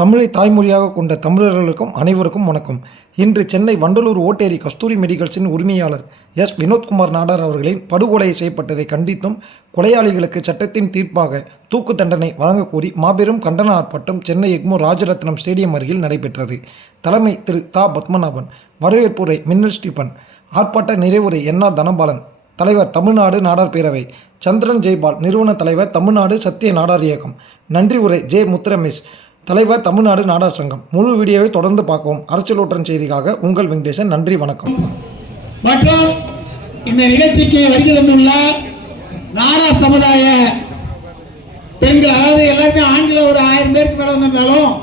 தமிழை தாய்மொழியாக கொண்ட தமிழர்களுக்கும் அனைவருக்கும் வணக்கம். இன்று சென்னை வண்டலூர் ஓட்டேரி கஸ்தூரி மெடிக்கல்ஸின் உரிமையாளர் எஸ் வினோத்குமார் நாடார் அவர்களின் படுகொலை செய்யப்பட்டதை கண்டித்தும் கொலையாளிகளுக்கு சட்டத்தின் தீர்ப்பாக தூக்கு தண்டனை வழங்கக்கோரி மாபெரும் கண்டன ஆர்ப்பாட்டம் சென்னை எக்மோர் ராஜரத்னம் ஸ்டேடியம் அருகில் நடைபெற்றது. தலைமை திரு தா பத்மநாபன், வரவேற்புரை மின்னல் ஸ்டீபன், ஆர்ப்பாட்ட நிறைவுரை என்ஆர் தனபாலன், தலைவர் தமிழ்நாடு நாடார் பேரவை சந்திரன் ஜெய்பால், நிறுவன தலைவர் தமிழ்நாடு சத்திய நாடார் இயக்கம், நன்றி உரை ஜே முத்துரமேஷ், தலைவர் தமிழ்நாடு நாடார் சங்கம். முழு வீடியோவை தொடர்ந்து பார்க்கவும். அரசியல் ஒற்றன் செய்திக்காக உங்கள் வெங்கடேசன். நன்றி, வணக்கம். மற்றும் இந்த நிகழ்ச்சிக்கு வருகை தந்துள்ள நாடார் சமுதாய பெண்கள், அதாவது எல்லாருமே ஆண்கள் ஒரு 1000 பேருக்கு மேல வந்திருந்தாலும்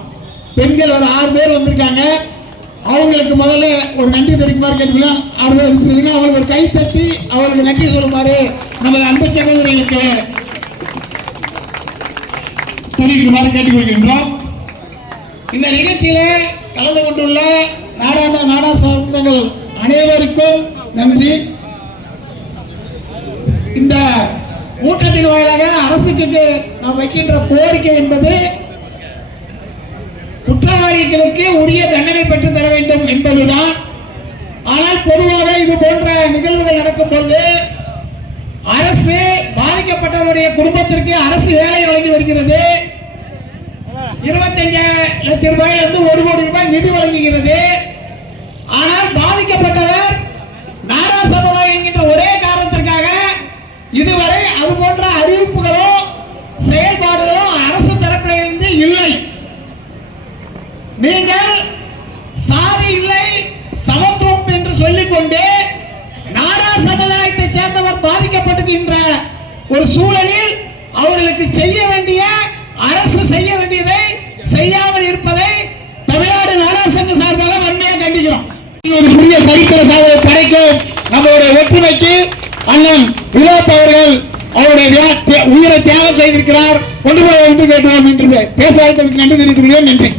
பெண்கள் ஒரு 6 பேர் வந்திருக்காங்க. அவங்களுக்கு முதல்ல ஒரு நன்றி தெரிவிக்குமாறு கேட்டுக்கலாம். அவங்களுக்கு ஒரு கை தட்டி அவங்களுக்கு நன்றி சொல்லுமாறு நமது அன்பு சகோதரிகளுக்கு தெரிவிக்குமாறு கேட்டுக்கொள்கின்றோம். இந்த நிகழ்ச்சியில கலந்து கொண்டுள்ள நாடார் சொந்தங்கள் அனைவருக்கும் நன்றி. இந்த கூட்டத்தின் வாயிலாக அரசுக்கு நாம் வைக்கின்ற கோரிக்கை என்பது குற்றவாளிகளுக்கு உரிய தண்டனை பெற்று தர வேண்டும் என்பதுதான். ஆனால் பொதுவாக இது போன்ற நிகழ்வுகள் நடக்கும் பொழுது அரசு பாதிக்கப்பட்டவருடைய குடும்பத்திற்கு அரசு வேலை வழங்கி வருகிறது. 25 லட்சம் ரூபாயிலிருந்து 1 கோடி ரூபாய் நிதி வழங்குகிறது. ஆனால் பாதிக்கப்பட்டவர் நாடார் சமுதாயம் என்கின்ற ஒரே காரணத்திற்காக இதுவரை அது போன்ற அறிவிப்புகளோ செயல்பாடுகளோ அரசு தரப்பிலிருந்து இல்லை. நீங்கள் சாதி இல்லை சமத்துவம் என்று சொல்லிக்கொண்டு நாடார் சமுதாயத்தை சேர்ந்தவர் பாதிக்கப்பட்டிருக்கின்ற ஒரு சூழலில் அவர்களுக்கு செய்ய வேண்டிய அரசு செய்ய வேண்டியதை செய்யாமல் இருப்பதை தமிழ்நாடு நாடார் சங்க சார்பாக வன்மையாக கண்டிக்கிறோம். ஒரு புதிய சரித்திர சாதனை படைக்கும் நம்மளுடைய ஒற்றுமைக்கு அண்ணன் வினோத் அவர்கள் அவருடைய உயிரை தியாகம் செய்திருக்கிறார். ஒன்று கேட்டுவோம் என்று பேச நன்றி தெரிவித்துக் கொள்கிறேன். நன்றி.